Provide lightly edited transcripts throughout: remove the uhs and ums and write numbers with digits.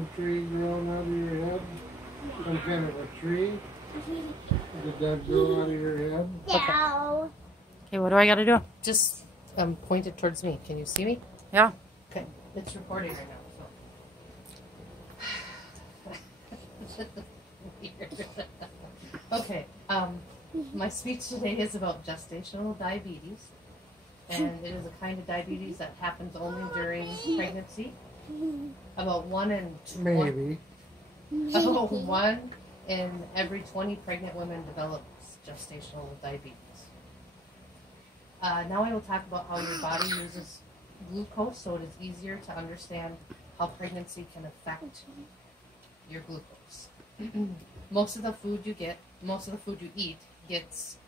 some tree growing out of your head? Some kind of a tree? Did that grow out of your head? Okay. Okay, what do I got to do? Just point it towards me. Can you see me? Yeah. Okay. It's recording right now. So. Weird. Okay. My speech today is about gestational diabetes. And it is a kind of diabetes that happens only during pregnancy. About one in every 20 pregnant women develops gestational diabetes. Now I will talk about how your body uses glucose, so it is easier to understand how pregnancy can affect your glucose. Most of the food you eat gets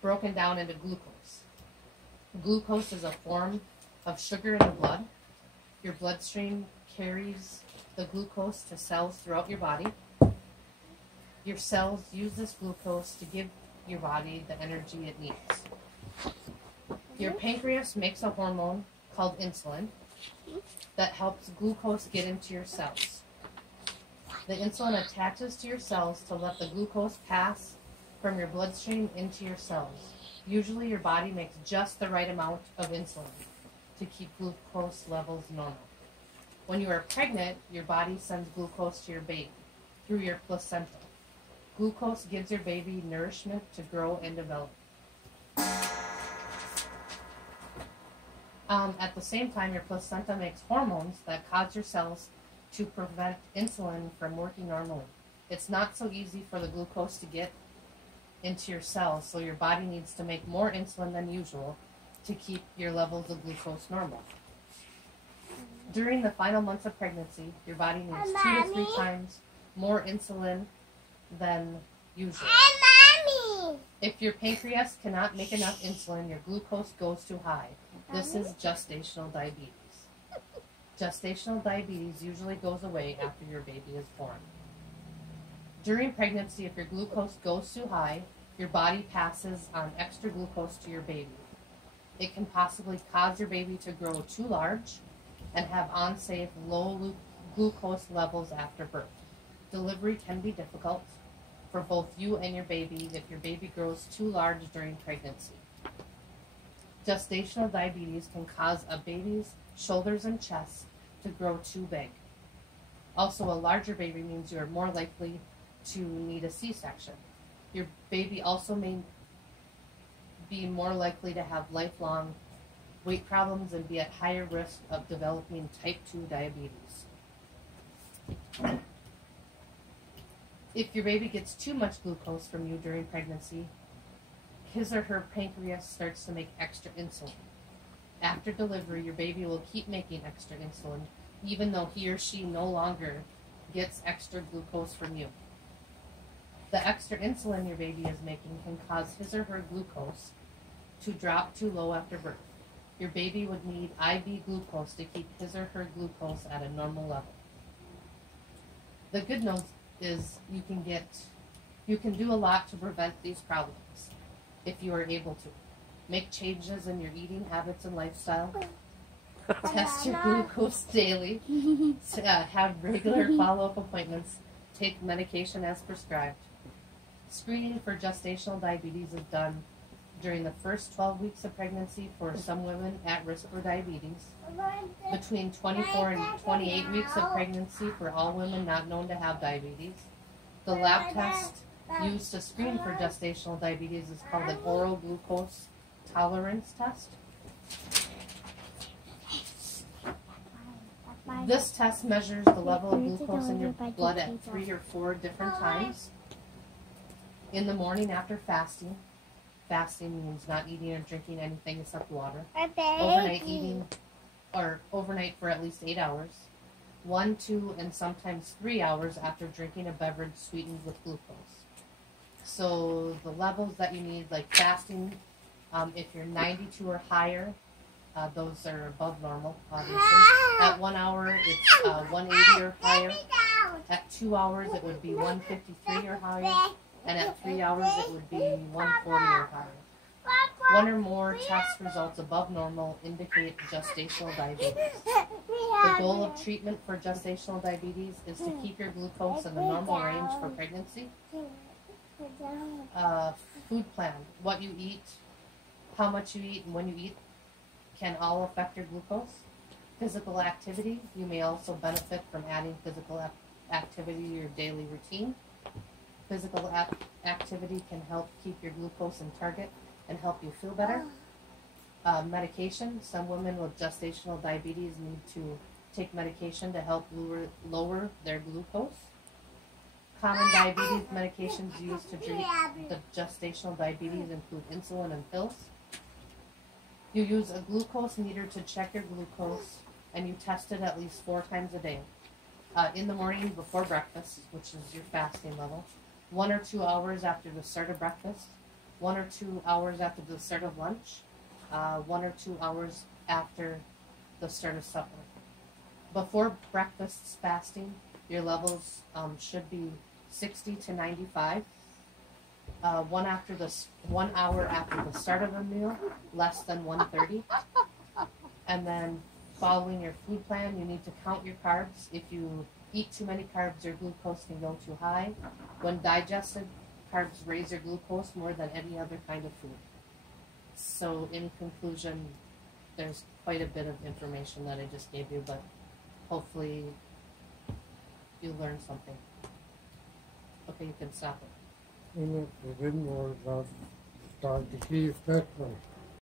broken down into glucose. Glucose is a form of sugar in the blood. Your bloodstream carries the glucose to cells throughout your body. Your cells use this glucose to give your body the energy it needs. Your pancreas makes a hormone called insulin that helps glucose get into your cells. The insulin attaches to your cells to let the glucose pass from your bloodstream into your cells. Usually your body makes just the right amount of insulin to keep glucose levels normal. When you are pregnant, your body sends glucose to your baby through your placenta. Glucose gives your baby nourishment to grow and develop. At the same time, your placenta makes hormones that cause your cells to prevent insulin from working normally. It's not so easy for the glucose to get into your cells, so your body needs to make more insulin than usual to keep your levels of glucose normal. During the final months of pregnancy, your body needs 2 to 3 times more insulin than usual. If your pancreas cannot make enough insulin, your glucose goes too high. This is gestational diabetes. Gestational diabetes usually goes away after your baby is born. During pregnancy, if your glucose goes too high, your body passes on extra glucose to your baby. It can possibly cause your baby to grow too large and have unsafe low glucose levels after birth. Delivery can be difficult for both you and your baby if your baby grows too large during pregnancy. Gestational diabetes can cause a baby's shoulders and chest to grow too big. Also, a larger baby means you are more likely to need a C-section. Your baby also may be more likely to have lifelong weight problems and be at higher risk of developing type 2 diabetes. If your baby gets too much glucose from you during pregnancy, his or her pancreas starts to make extra insulin. After delivery, your baby will keep making extra insulin, even though he or she no longer gets extra glucose from you. The extra insulin your baby is making can cause his or her glucose to drop too low after birth. Your baby would need IV glucose to keep his or her glucose at a normal level. The good news is you can do a lot to prevent these problems if you are able to. Make changes in your eating habits and lifestyle. Test your glucose daily. Have regular follow-up appointments. Take medication as prescribed. Screening for gestational diabetes is done during the first 12 weeks of pregnancy for some women at risk for diabetes. Between 24 and 28 weeks of pregnancy for all women not known to have diabetes. The lab test used to screen for gestational diabetes is called an oral glucose tolerance test. This test measures the level of glucose in your blood at 3 or 4 different times. In the morning after fasting. Fasting means not eating or drinking anything except water. Overnight for at least 8 hours. 1, 2, and sometimes 3 hours after drinking a beverage sweetened with glucose. So the levels that you need, like fasting, if you're 92 or higher, those are above normal, obviously. At 1 hour, it's 180 or higher. At 2 hours, it would be 153 or higher. And at 3 hours, it would be 140 or higher. One or more test results above normal indicate gestational diabetes. The goal of treatment for gestational diabetes is to keep your glucose in the normal range for pregnancy. Food plan, what you eat, how much you eat, and when you eat can all affect your glucose. Physical activity, you may also benefit from adding physical activity to your daily routine. Physical activity can help keep your glucose in target and help you feel better. Medication, some women with gestational diabetes need to take medication to help lower their glucose. Common diabetes medications used to treat the gestational diabetes include insulin and pills. You use a glucose meter to check your glucose, and you test it at least 4 times a day. In the morning before breakfast, which is your fasting level, 1 or 2 hours after the start of breakfast, 1 or 2 hours after the start of lunch, 1 or 2 hours after the start of supper. Before breakfast fasting, your levels should be 60 to 95. 1 hour after the start of a meal, less than 130. And then following your food plan, you need to count your carbs. If you eat too many carbs, your glucose can go too high. When digested, carbs raise your glucose more than any other kind of food. So in conclusion, there's quite a bit of information that I just gave you, but hopefully you learned something. Okay, you can stop it. And if you didn't know about, start the key specialist.